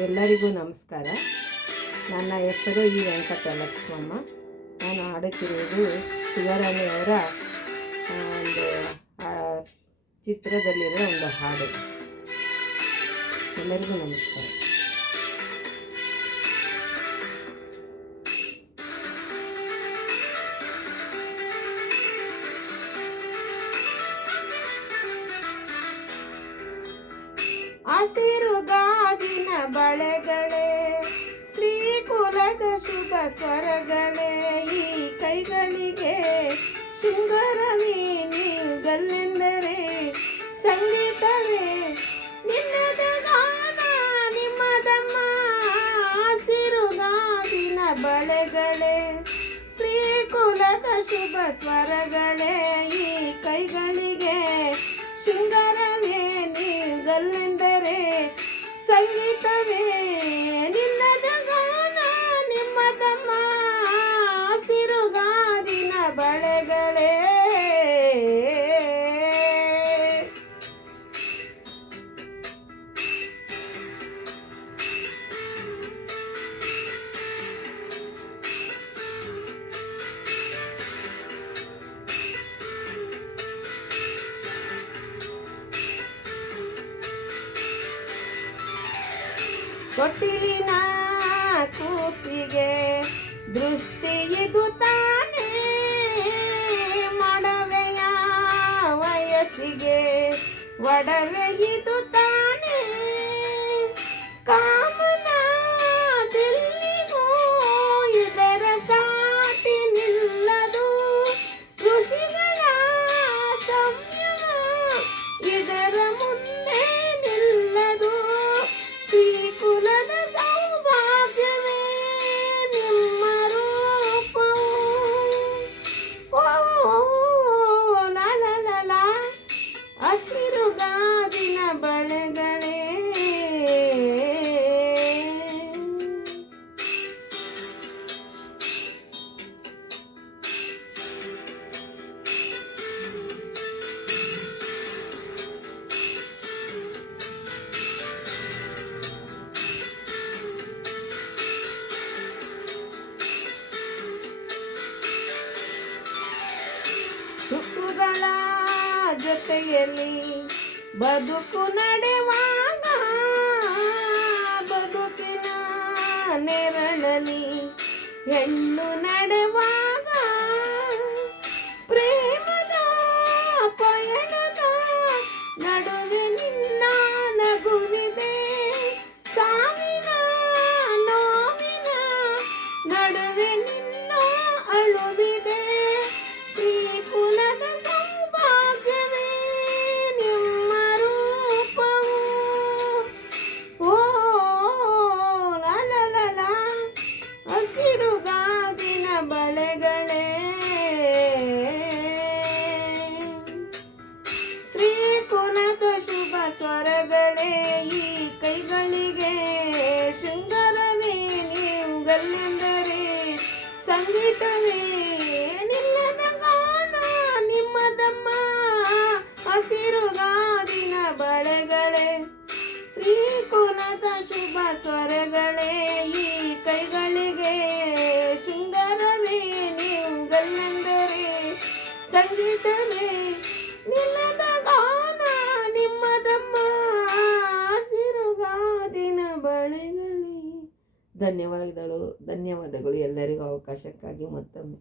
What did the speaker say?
ಎಲ್ಲರಿಗೂ ನಮಸ್ಕಾರ. ನನ್ನ ಹೆಸರು ಈ ವೆಂಕಟಲಕ್ಷ್ಮಮ್ಮ. ನಾನು ಹಾಡುತ್ತಿರುವುದು ಸುಧಾರಾಣಿ ಅವರ ಒಂದು ಚಿತ್ರದಲ್ಲಿರೋ ಒಂದು ಹಾಡು. ಎಲ್ಲರಿಗೂ ನಮಸ್ಕಾರ. ಹಸಿರು ಗಾಜಿನ ಬಳೆಗಳೇ, ಶ್ರೀಕುಲದ ಶುಭ ಸ್ವರಗಳೇ, ಈ ಕೈಗಳಿಗೆ ಶೃಂಗಾರವೇ ನೀವುಗಳೆಂದರೆ ಸಂಗೀತವೇ ನಿನ್ನದ ಗಾನ ನಿಮ್ಮದಮ್ಮ. ಹಸಿರು ಗಾಜಿನ ಬಳೆಗಳೇ, ಶ್ರೀಕುಲದ ಶುಭ ಸ್ವರಗಳೇ, ಈ ಕೈಗಳಿಗೆ ಶೃಂಗಾರವೇ ನೀವುಗಳೆಂದರೆ ಸಂಗೀತವೇ ನಿನ್ನದ ಗಾನ ನಿಮ್ಮದಮ್ಮ. ಹಸಿರು ಗಾಜಿನ ಬಳೆಗಳೇ, ತೊಟ್ಟಿಲಿನ ಕೂಸಿಗೆ ದೃಷ್ಟಿ ಇದು ತಾನೇ, ಮೊಡವೆಯ ವಯಸ್ಸಿಗೆ ಒಡವೆ ಇದು ತಾನೇ, ಕಾಮನ ಬಿಲ್ಲಿಗೂ ಇದರ ಸಾಟಿ ನಿಲ್ಲದು, ಋಷಿಗಳ ಸಂಯಮ ಇದರ ಮುಂದೆ ನಿಲ್ಲದು, ಶ್ರೀಕುಲದ ಸೌಭಾಗ್ಯವೇ ನಿಮ್ಮ ರೂಪವು. ಓ ಲಾಲ ಹಸಿರು ಗಾಜಿನ ಬಳೆಗಳೇ, ತುಕ್ಕುಗಳ ಜೊತೆಯಲ್ಲಿ ಬದುಕು ನಡೆವಾಗ, ಬದುಕಿನ ನೆರಳಲ್ಲಿ ಹೆಣ್ಣು ನಡೆವಾಗ, ಪ್ರೇಮದ ಪಯಣದ ನಡುವೆ ನಿನ್ನ ನಗುವಿದೆ, ಸಾವಿನ ನೋವಿನ ನಡುವೆ ನಿನ್ನ ಅಳುವಿದೆ, ಶ್ರೀಕುಲದ ಸೌಭಾಗ್ಯವೇ ನಿಮ್ಮ ರೂಪವು. ಓ ಲಾಲ ಹಸಿರು ಗಾಜಿನ ಬಳೆಗಳೇ, ಶ್ರೀಕುಲದ ಶುಭ ಸ್ವರಗಳೇ, ಈ ಕೈಗಳಿಗೆ ಶೃಂಗಾರವೇ ನೀವುಗಳೆಂದರೆ ಸಂಗೀತವೇ ನಿಲ್ಲದ ಗಾನ ನಿಮ್ಮದಮ್ಮ. ಹಸಿರು ಗಾಜಿನ ಬಳೆಗಳೇ, ಶ್ರೀಕುಲದ ಶುಭ ಸ್ವರಗಳೇ, ಈ ಕೈಗಳಿಗೆ ಶೃಂಗಾರವೇ ನೀವುಗಳೆಂದರೆ ಸಂಗೀತವೇ ನಿಲ್ಲದ ಗಾನ ನಿಮ್ಮದಮ್ಮ. ಹಸಿರು ಗಾಜಿನ ಬಳೆಗಳೇ. ಧನ್ಯವಾದಗಳು ಎಲ್ಲರಿಗೂ ಅವಕಾಶಕ್ಕಾಗಿ ಮತ್ತೊಮ್ಮೆ.